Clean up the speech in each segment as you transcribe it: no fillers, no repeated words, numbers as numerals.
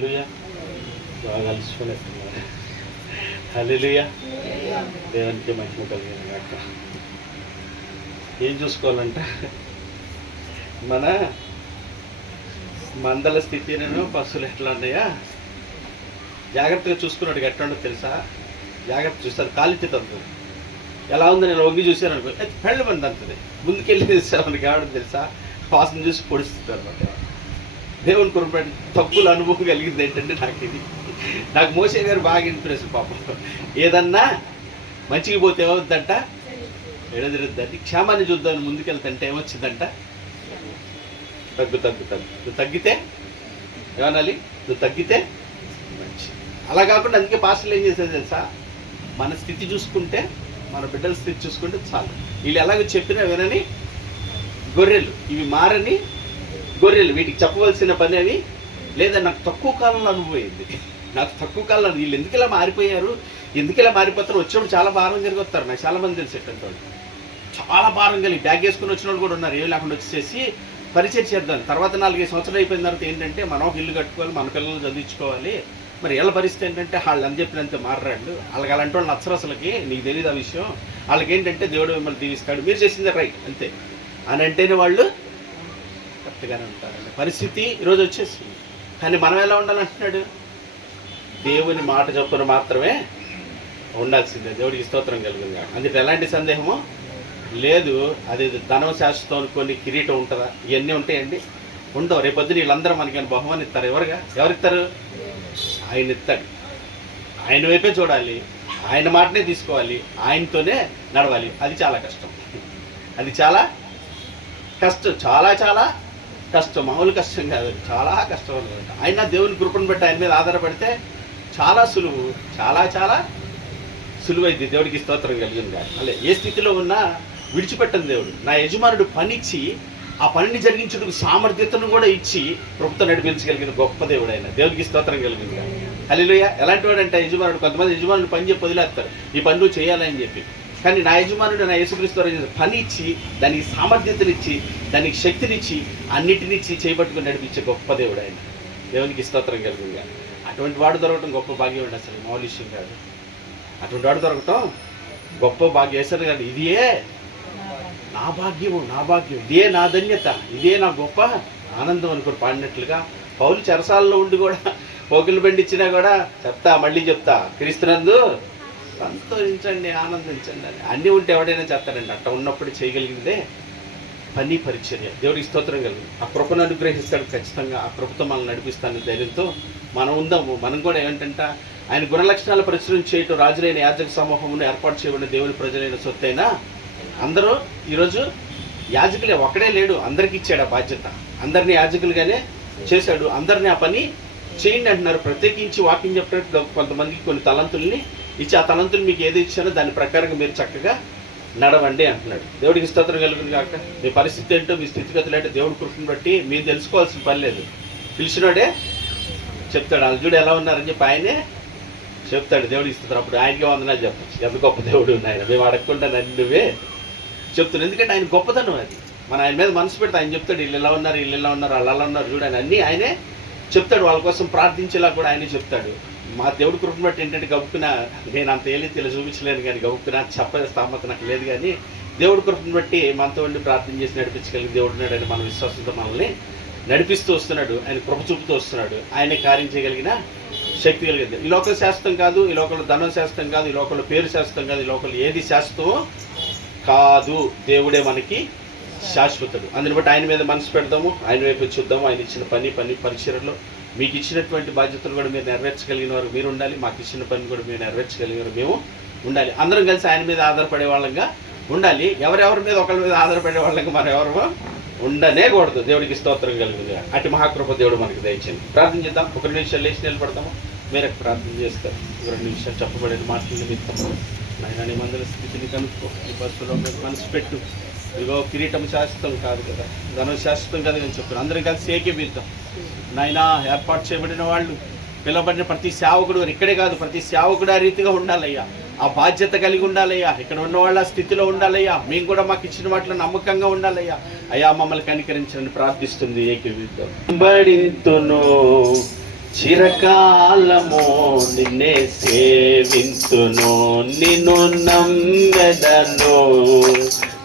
బాగా అలసిపోయినట్టున్నారు. హల్లెలూయా, దేవునికి మహిమ కలిగిన గాక. ఏం చూసుకోవాలంట, మన మందల స్థితిను పశువులు ఎట్లా ఉన్నాయా జాగ్రత్తగా చూసుకున్నాడు. ఎట్లా ఉండదు తెలుసా, జాగ్రత్త చూస్తారు. కాలితే తంతుంది ఎలా ఉందో నేను ఒగ్గి చూసాను అనుకో, పెళ్ళ మంది అంటుంది. ముందుకెళ్ళి తీసామని కావడం తెలుసా, వాసన చూసి పొడుస్తుంది అనమాట. దేవుని కృప తప్పుల అనుభవం కలిగింది ఏంటంటే నాకు మోసే గారు బాగా ఇన్స్పిరేషన్. పాపం ఏదన్నా మంచిగా పోతే ఏమవుద్దంట, ఎడదిరుద్దండి. క్షేమాన్ని చూద్దామని ముందుకెళ్తుంటే ఏమొచ్చిందంట, నువ్వు తగ్గితే ఏమనాలి, నువ్వు తగ్గితే మంచి. అలా కాకుండా అందుకే పాస్టర్లు ఏం చేసేది తెలుసా, మన స్థితి చూసుకుంటే, మన బిడ్డల స్థితి చూసుకుంటే చాలు. వీళ్ళు ఎలాగో చెప్పినా వినని గొర్రెలు, ఇవి మారని గొర్రెలు, వీటికి చెప్పవలసిన పని అవి లేదా. నాకు తక్కువ కాలంలో అనుభవమైంది, నాకు తక్కువ కాలంలో వీళ్ళు ఎందుకు ఇలా మారిపోయారు, ఎందుకు ఇలా మారిపోతారు. వచ్చినప్పుడు చాలా భారం కలిగి వస్తారు. నాకు చాలా మంది తెలిసేటంటే వాళ్ళు చాలా భారం కలిగి బ్యాగ్ వేసుకుని వచ్చిన వాళ్ళు కూడా ఉన్నారు. ఏం లేకుండా వచ్చేసి పరిచయం చేద్దాం. తర్వాత 4-5 సంవత్సరాలు అయిపోయిన తర్వాత ఏంటంటే మనం ఒక ఇల్లు కట్టుకోవాలి, మన పిల్లలు చదివించుకోవాలి. మరి ఎలా పరిస్థితి ఏంటంటే వాళ్ళు అని చెప్పినంత మారాడు. వాళ్ళకి అలాంటి వాళ్ళు నచ్చరు అసలుకి. నీకు తెలియదు ఆ విషయం. వాళ్ళకి ఏంటంటే దేవుడు మిమ్మల్ని దీవిస్తాడు, మీరు చేసిందే రైట్ అంతే అని అంటేనే వాళ్ళు కరెక్ట్గానే ఉంటారండి. పరిస్థితి ఈరోజు వచ్చేసింది. కానీ మనం ఎలా ఉండాలంటున్నాడు, దేవుని మాట చొప్పున మాత్రమే ఉండాల్సిందే. దేవుడికి స్తోత్రం కలిగింది. అందుకే ఎలాంటి సందేహము లేదు. అది ధనం శాశ్వతం అనుకోని కిరీటం ఉంటుందా, ఇవన్నీ ఉంటాయండి, ఉండవు. రేపొద్దున వీళ్ళందరూ మనకి బహుమానం ఇస్తారు. ఎవరిస్తారు, ఆయన ఇస్తాడు. ఆయన వైపే చూడాలి, ఆయన మాటనే తీసుకోవాలి, ఆయనతోనే నడవాలి. అది చాలా కష్టం, అది చాలా కష్టం, చాలా చాలా కష్టం. మామూలు కష్టం కాదు, చాలా కష్టం అనమాట. ఆయన దేవుని కృపను బట్టి ఆయన మీద ఆధారపడితే చాలా సులువు, చాలా చాలా సులువైంది. దేవుడికి స్తోత్రం కలిగింది. అలా ఏ స్థితిలో ఉన్నా విడిచిపెట్టను దేవుడు. నా యజమానుడు పనిచ్చి ఆ పనిని జరిగించుటకు సామర్థ్యతను కూడా ఇచ్చి ప్రభుత్వం నడిపించగలిగిన గొప్ప దేవుడు ఆయన. దేవుడికి స్తోత్రం కలిగింది. హల్లెలూయా. ఎలాంటి వాడు అంటే యజమానుడు, కొంతమంది యజమానుడు పని చెప్పి వదిలేస్తారు, ఈ పని నువ్వు చేయాలని చెప్పి. కానీ నా యజమానుడు నా యేసుక్రీస్తు పని ఇచ్చి, దానికి సామర్థ్యతనిచ్చి, దానికి శక్తినిచ్చి, అన్నిటినిచ్చి చేయబట్టుకుని నడిపించే గొప్ప దేవుడు ఆయన. దేవునికి స్తోత్రం కలిగింది. అటువంటి వాడు దొరకటం గొప్ప భాగ్యం అండి, అసలు మామూలు విషయం కాదు. అటువంటి వాడు దొరకటం గొప్ప భాగ్యం. వేసారు కాదు, ఇదే నా భాగ్యము, నా భాగ్యం, ఇదే నా ధన్యత, ఇదే నా గొప్ప ఆనందం అనుకుని పాడినట్లుగా పౌలు చెరసాలలో ఉండి కూడా పోకిలు బండిచ్చినా కూడా మళ్ళీ చెప్తా క్రీస్తునందు సంతోషించండి, ఆనందించండి అని. అన్నీ ఉంటే ఎవడైనా చెప్తాడండి. అట్లా ఉన్నప్పుడు చేయగలిగిందే పని, పరిచర్య. దేవుడికి స్తోత్రం కలిగింది. ఆ కృపను అనుగ్రహిస్తాడు ఖచ్చితంగా. ఆ కృపతో మనల్ని నడిపిస్తాను ధైర్యంతో మనం ఉందాము. మనం కూడా ఏంటంటే ఆయన గుణలక్షణాలు పరిశీలన చేయటం, రాజులైన యాజక సమూహమును ఏర్పాటు చేయబడిన దేవుని ప్రజలైన సొత్తైనా అందరూ ఈరోజు యాజకులే, ఒక్కడే లేడు, అందరికి ఇచ్చాడు ఆ బాధ్యత. అందరినీ యాజకులుగానే చేశాడు. అందరినీ ఆ పని చేయండి అంటున్నారు. ప్రత్యేకించి వాక్యం చెప్పడానికి కొంతమందికి కొన్ని తలంతుల్ని ఇచ్చి, ఆ తలంతులు మీకు ఏది ఇచ్చారో దాని ప్రకారంగా మీరు చక్కగా నడవండి అంటున్నాడు. దేవుడికి స్తోత్రం కలుగుతుంది కాక. మీ పరిస్థితి ఏంటో, మీ స్థితిగతులు ఏంటో దేవుడి కృపను బట్టి మీరు తెలుసుకోవాల్సిన పని లేదు. పిలిచినోడే చెప్తాడు. అర్జుడు ఎలా ఉన్నారని చెప్పి ఆయనే చెప్తాడు. దేవుడికి స్తోత్రం. అప్పుడు ఆయనకి వందనాలు చెప్పచ్చు. ఎంత గొప్ప దేవుడు ఆయన, మేము అడగకుండా నన్ను నువ్వే చెప్తున్నాను. ఎందుకంటే ఆయన గొప్పతనం అది. మన ఆయన మీద మనసు పెడితే ఆయన చెప్తాడు, వీళ్ళు ఎలా ఉన్నారు, వీళ్ళు ఎలా ఉన్నారు, అలా ఉన్నారు చూడు అని అన్నీ ఆయనే చెప్తాడు. వాళ్ళ కోసం ప్రార్థించేలా కూడా ఆయనే చెప్తాడు. మా దేవుడి కృపను బట్టి ఏంటంటే గబుక్కున నేను అంత ఏలితీలో చూపించలేను, కానీ గబుక్కున చెప్పే స్థామత నాకు లేదు. కానీ దేవుడి కృపను బట్టి మనతో ఉండి ప్రార్థన చేసి నడిపించగలిగి దేవుడు ఉన్నాడని మన విశ్వాసంతో మనల్ని నడిపిస్తూ వస్తున్నాడు. ఆయన కృప చూపుతూ వస్తున్నాడు. ఆయనే కార్యం చేయగలిగిన శక్తి కలిగింది. ఈ లోకం శాశ్వతం కాదు, ఈ లోకంలో ధనం శాశ్వతం కాదు, ఈ లోకంలో పేరు శాశ్వతం కాదు, ఈ లోకంలో ఏది శాశ్వతమో కాదు. దేవుడే మనకి శాశ్వతుడు. అందుని బట్టి ఆయన మీద మనసు పెడదాము, ఆయన వైపు చూద్దాము. ఆయన ఇచ్చిన పని పరిచర్యలో మీకు ఇచ్చినటువంటి బాధ్యతలు కూడా మీరు నెరవేర్చగలిగిన వారు మీరు ఉండాలి. మాకు ఇచ్చిన పని కూడా మీరు నెరవేర్చగలిగిన వారు మేము ఉండాలి. అందరం కలిసి ఆయన మీద ఆధారపడే వాళ్ళంగా ఉండాలి. ఎవరెవరి మీద ఒకరి మీద ఆధారపడే వాళ్ళంగా మనం ఎవరు ఉండనే కూడదు. దేవుడికి స్తోత్రం కలుగుతుంది. అటు మహాకృప దేవుడు మనకి దయచేయండి. ప్రార్థన చేద్దాం. 1 నిమిషం లేచి నిలబడతాము. మీరు ప్రార్థన చేస్తారు. 2 నిమిషాలు చెప్పబడిన మాటలు నిమిత్తము నాయన నీ మందుల స్థితిని కనుక్కో. ఈ బస్సులో మనసు పెట్టు. ఇదిగో కిరీటం శాశ్వతం కాదు కదా, ధనం శాశ్వతం కాదు అని చెప్తున్నాను. అందరం కలిసి ఏకీభవిద్దాం. నాయన ఏర్పాటు చేయబడిన వాళ్ళు, పిలవబడిన ప్రతి సేవకుడు, ఇక్కడే కాదు ప్రతి సేవకుడు ఆ రీతిగా ఉండాలయ్యా. ఆ బాధ్యత కలిగి ఉండాలయ్యా. ఇక్కడ ఉన్న వాళ్ళ స్థితిలో ఉండాలయ్యా. మేము కూడా మాకు ఇచ్చిన వాటిలో నమ్మకంగా ఉండాలయ్యా. అయ్యా మమ్మల్ని కనికరించని ప్రార్థిస్తుంది. ఏకీభవిద్దాం. చిరకాలము నిన్నే సేవింతును, నిన్ను నమ్మెదను,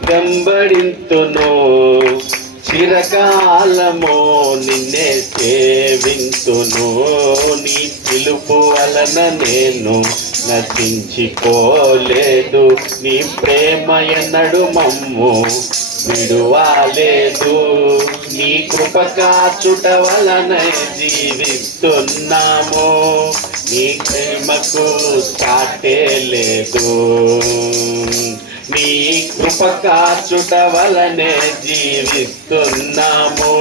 వెంబడింతును. చిరకాలము నిన్నే సేవింతును, నీ పిలుపు వలన నేను నశించిపోలేదు, నీ ప్రేమ ఎన్నడు మమ్ము విడువాలేదు. నీ కృప కాచుట వలన జీవిస్తున్నాము, నీ ప్రేమకు సాటే లేదు. నీ కృప కాచుట వలనే జీవిస్తున్నాము,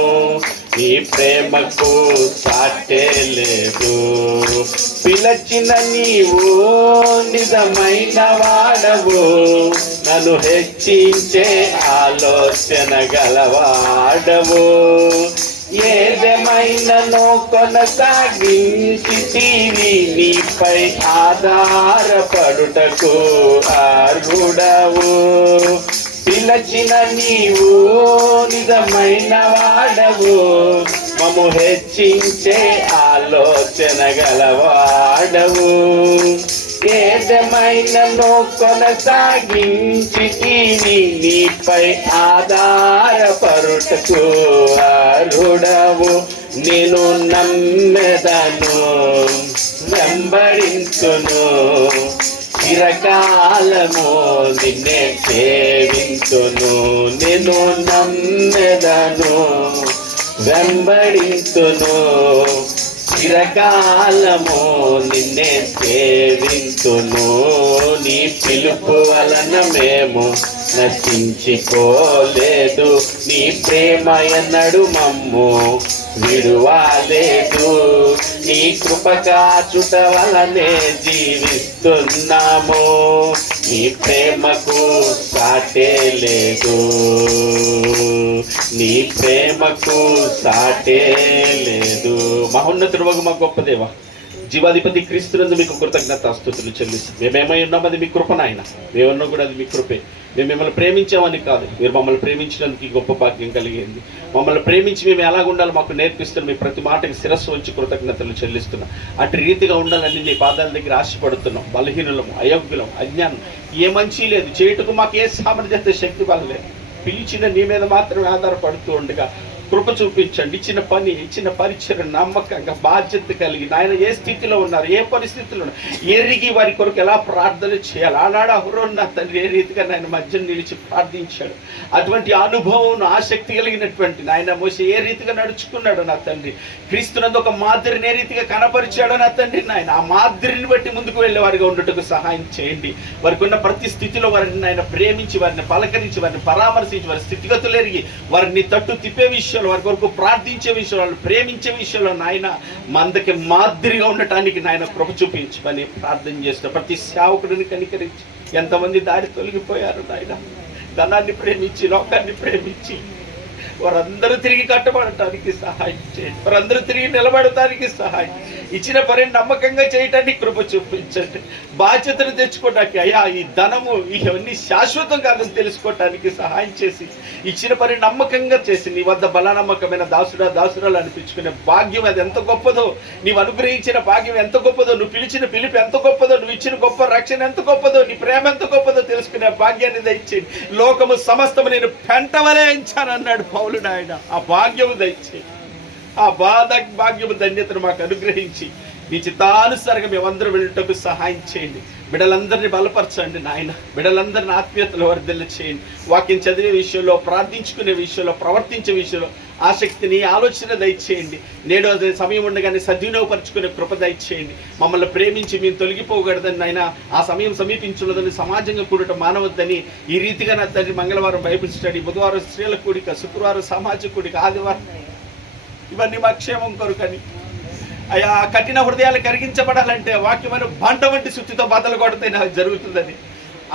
నీ ప్రేమకు సాటే లేదు. పిలచిన నీవు నిజమైన వాడవు, నన్ను హెచ్చించే ఆలోచన గలవాడవు. ఏదేమైనను కొనసాగించితివి, నీపై ఆధారపడుటకు అర్హుడవు. పిలచిన నీవు నిజమైన వాడవు, మమ్ము హెచ్చించే ఆలోచన గలవాడవు. ఏదేమైనను కొనసాగించితివి, నీపై ఆధారపడుటకు అర్హుడవు. నేను నమ్మెదను, వెంబడింతును, చిరకాలము నిన్నే సేవింతును. నేను నమ్మెదను, వెంబడింతును, చిరకాలము నిన్నే సేవింతును. నీ పిలుపు వలన మేము నశించిపోలేదు, నీ ప్రేమ ఎన్నడు మమ్ము విడువాలేదు. నీ కృప కాచుట వలనే జీవిస్తున్నాము, నీ ప్రేమకు సాటే లేదు, నీ ప్రేమకు సాటే లేదు. మహోన్నతుడు మా గొప్ప దేవ, జీవాధిపతి క్రీస్తునందు మీకు కృతజ్ఞతాస్తుతులు చెల్లిస్తాం. మేమేమై ఉన్నాం అది మీ కృప నాయన, మేమన్నా కూడా అది మీ కృపే. మేము మిమ్మల్ని ప్రేమించామని కాదు, మీరు మమ్మల్ని ప్రేమించడానికి గొప్ప భాగ్యం కలిగింది. మమ్మల్ని ప్రేమించి మేము ఎలాగ ఉండాలో మాకు నేర్పిస్తున్న మీ ప్రతి మాటకి శిరస్సు వచ్చి కృతజ్ఞతలు చెల్లిస్తున్నాం. అటు రీతిగా ఉండాలని నీ పాదాల దగ్గర ఆశపడుతున్నాం. బలహీనులము, అయోగ్యులం, అజ్ఞానం, ఏ మంచి లేదు, చేయుటకు మాకు ఏ సామర్థ్యత శక్తి బలం లేదు. పిలిచిన నీ మీద మాత్రమే ఆధారపడుతూ ఉండగా కృప చూపించండి. ఇచ్చిన పని, ఇచ్చిన పరిచయం నమ్మకంగా బాధ్యత కలిగి నాయన ఏ స్థితిలో ఉన్నారు, ఏ పరిస్థితుల్లో ఉన్నారు, ఎరిగి వారి కొరకు ఎలా ప్రార్థన చేయాలి. ఆనాడు అహరోను నా తండ్రి ఏ రీతిగా నాయన మధ్యన నిలిచి ప్రార్థించాడు, అటువంటి అనుభవం ఆసక్తి కలిగినటువంటి నాయన మోసే ఏ రీతిగా నడుచుకున్నాడు నా తండ్రి. క్రీస్తునందు ఒక మాదిరిని ఏ రీతిగా కనపరిచాడో నా తండ్రి నాయన, ఆ మాదిరిని బట్టి ముందుకు వెళ్ళే వారిగా ఉండటకు సహాయం చేయండి. వారికి ఉన్న ప్రతి స్థితిలో వారిని నాయన ప్రేమించి, వారిని పలకరించి, వారిని పరామర్శించి, వారి స్థితిగతులు ఎరిగి వారిని తట్టు తిప్పే విషయం, వారి కొరకు ప్రార్థించే విషయంలో, ప్రేమించే విషయంలో నాయన మందకి మాదిరిగా ఉండటానికి నాయన కృప చూపించమని ప్రార్థన చేస్తున్న ప్రతి సేవకుడిని కనికరించి. ఎంతమంది దారి తొలగిపోయారు నాయన, ధనాన్ని ప్రేమించి, లోకాన్ని ప్రేమించి వారందరూ తిరిగి కట్టబడటానికి సహాయం చేయండి, వారందరూ తిరిగి నిలబడటానికి సహాయం, ఇచ్చిన పనిని నమ్మకంగా చేయటానికి కృప చూపించండి. బాధ్యతను తెచ్చుకోవడానికి, అయ్యా ఈ ధనము ఇవన్నీ శాశ్వతం కాదని తెలుసుకోవటానికి సహాయం చేసి, ఇచ్చిన పని నమ్మకంగా చేసి నీ వద్ద బలనమ్మకమైన దాసుడా దాసురాలు అనిపించుకునే భాగ్యం అది ఎంత గొప్పదో, నీవు అనుగ్రహించిన భాగ్యం ఎంత గొప్పదో, నువ్వు పిలిచిన పిలుపు ఎంత గొప్పదో, నువ్వు ఇచ్చిన గొప్ప రక్షణ ఎంత గొప్పదో, నీ ప్రేమ ఎంత గొప్పదో తెలుసుకునే భాగ్యాన్ని దయచేయండి. లోకము సమస్తము నేను పెంటవలే ఎంచానన్నాడు పౌలు నాయన, ఆ భాగ్యము దయచేయండి. ఆ భాగ్యము ధన్యతను మాకు అనుగ్రహించి నీ చిత్తానుసారంగా మేమందరూ వెళ్ళటకు సహాయం చేయండి. బిడ్డలందరినీ బలపరచండి నాయన, బిడ్డలందరిని ఆత్మీయతలో వర్ధిల్ల చేయండి. వాక్యం చదివే విషయంలో, ప్రార్థించుకునే విషయంలో, ప్రవర్తించే విషయంలో ఆసక్తిని, ఆలోచన దయచేయండి. నేడు అదే సమయం ఉండగానే సద్వినియోగపరచుకునే కృప దయచేయండి. మమ్మల్ని ప్రేమించి మేము తొలగిపోకూడదని నాయన, ఆ సమయం సమీపించున్నదని, సమాజంగా కూడటం మానవద్దని ఈ రీతిగా నా తండ్రి మంగళవారం బైబిల్ స్టడీ, బుధవారం స్త్రీల కూడిక, శుక్రవారం సామాజిక కూడిక, ఆదివారం ఇవన్నీ మా క్షేమం కొరకని అయ్యా, కఠిన హృదయాలు కరిగించబడాలంటే వాక్యమైన బంట వంటి శుద్ధితో బదలు కొడితే నాకు జరుగుతుందని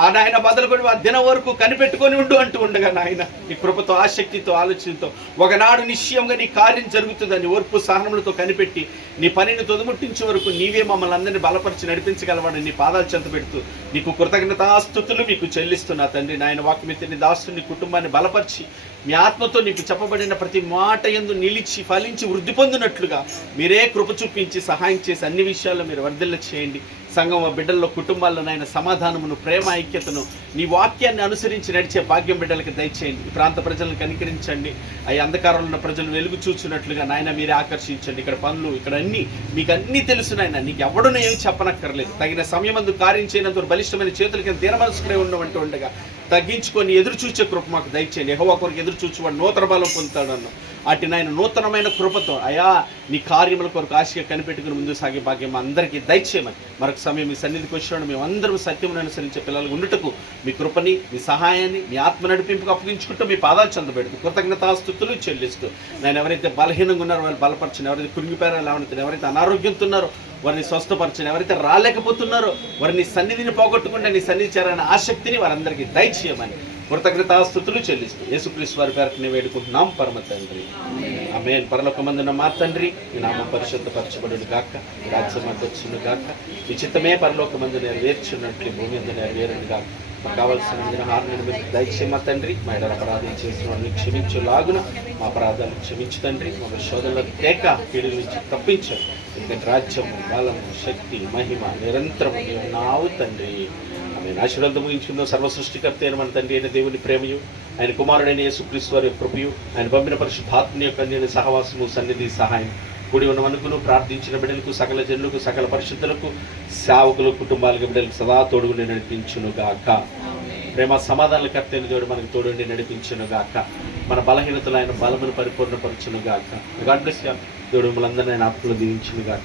ఆ నాయన బదలు కొడి ఆ దినం వరకు కనిపెట్టుకొని ఉండు అంటూ ఉండగా నాయన నీ కృపతో, ఆసక్తితో, ఆలోచనతో ఒకనాడు నిశ్చయంగా నీ కార్యం జరుగుతుందని ఓర్పు సహనములతో కనిపెట్టి నీ పనిని తొదముట్టించే వరకు నీవే మమ్మల్ని అందరినీ బలపరిచి నడిపించగలవాడని నీ పాదాలు చెంత పెడుతూ నీకు కృతజ్ఞతాస్తుతులు మీకు చెల్లిస్తున్నా తండ్రి. నాయన వాక్యమిత్తిని దాసుని కుటుంబాన్ని బలపరిచి మీ ఆత్మతో నీకు చెప్పబడిన ప్రతి మాట యందు నిలిచి ఫలించి వృద్ధి పొందినట్లుగా మీరే కృప చూపించి సహాయం చేసి అన్ని విషయాల్లో మీరు వర్ధిల్ల చేయండి. సంఘం బిడ్డల్లో కుటుంబాల్లోనైనా సమాధానమును, ప్రేమ, ఐక్యతను, నీ వాక్యాన్ని అనుసరించి నడిచే భాగ్యం బిడ్డలకు దయచేయండి. ఈ ప్రాంత ప్రజలను కనికరించండి. ఈ అంధకారంలో ఉన్న ప్రజలు వెలుగు చూసినట్లుగా నాయన మీరే ఆకర్షించండి. ఇక్కడ పనులు, ఇక్కడ అన్నీ మీకు అన్నీ తెలుసు నాయన. నీకు ఎవడనూ ఏమి చెప్పనక్కర్లేదు. తగిన సమయమందు కార్యం చేయనంత బలిష్టమైన చేతుల కింద తీరమనసుకునే ఉన్నవంటూ ఉండగా తగ్గించుకొని ఎదురు చూచే కృప మాకు దయచేయండి. యెహోవా కొరకు ఎదురు చూచేవాడు నూతన బలం పొందుతాడు అన్న అటు నాయన నూతనమైన కృపతో అయా నీ కార్యముల కొరకు ఆశగా కనిపెట్టుకుని ముందు సాగే భాగ్యం అందరికీ దయచేయమని మరొక సమయం మీ సన్నిధికి వచ్చినాడు. మేము అందరం సత్యమును అనుసరించే పిల్లలు ఉండుటకు మీ కృపని, మీ సహాయాన్ని, మీ ఆత్మ నడిపింపుకు అప్పగించుకుంటూ మీ పాదాలు చెందబెడుతూ కృతజ్ఞతాస్తుతులు చెల్లిస్తూ నేను ఎవరైతే బలహీనంగా ఉన్నారో వాళ్ళు బలపరచని, ఎవరైతే కురిగిపోయారో లేవనెత్తిన, ఎవరైతే అనారోగ్యంతో ఉన్నారో వారిని స్వస్థపరచని, ఎవరైతే రాలేకపోతున్నారో వారిని సన్నిధిని పోగొట్టకుండా నీ సన్నిధి చేరాలనే ఆసక్తిని వారందరికీ దయచేయమని కృతజ్ఞతాస్తుతులు చెల్లిస్తూ యేసుక్రీస్తు వారి పేరుని వేడుకుంటున్నాం పరమ తండ్రి. ఆమేన్. పరలోకమందున్న మా తండ్రి, మీ నామం పరిశుద్ధపరచబడును గాక, మీ రాజ్యం వచ్చును గాక, మీ చిత్తమే పరలోకమందు నెరవేర్చున్నట్లు భూమి మీద నెరవేరును గాక. మాకు కావాల్సిన ఆహారం దయచేయ మా తండ్రి. మా ఎడల అపరాధం చేసిన వారిని క్షమించులాగున మా అపరాధాలు క్షమించు తండ్రి. మా శోధనలో తేక కీడుల నుంచి తప్పించండి. ఎందుకంటే రాజ్యము, బలము, శక్తి, మహిమ నిరంతరము నావు తండ్రి. ఆమె ఆశీర్వాదం ముగించుకున్న సర్వ సృష్టికర్త అయిన మన తండ్రి అయిన దేవుని ప్రేమయు, ఆయన కుమారుడైన యేసుక్రీస్తు వారి కృపయు, ఆయన పంపిన పరిశుద్ధాత్మ యొక్క అన్యోన్య సహవాసము, సన్నిధి, సహాయం కూడి ఉన్నవనుకును ప్రార్థించిన బిడ్డలకు, సకల జనులకు, సకల పరిశుద్ధులకు, సేవకులు, కుటుంబాలకు, బిడ్డలకు సదా తోడుగుండి నడిపించును గాక. ప్రేమ సమాధానాల కర్త అయిన దేవుడు మనకు తోడుండి నడిపించును గాక. మన బలహీనతలు ఆయన బలమును పరిపూర్ణపరచును గాక. God bless you. దేవుడు మనందరినీ ఆయన ఆత్మలో దీవించును గాక.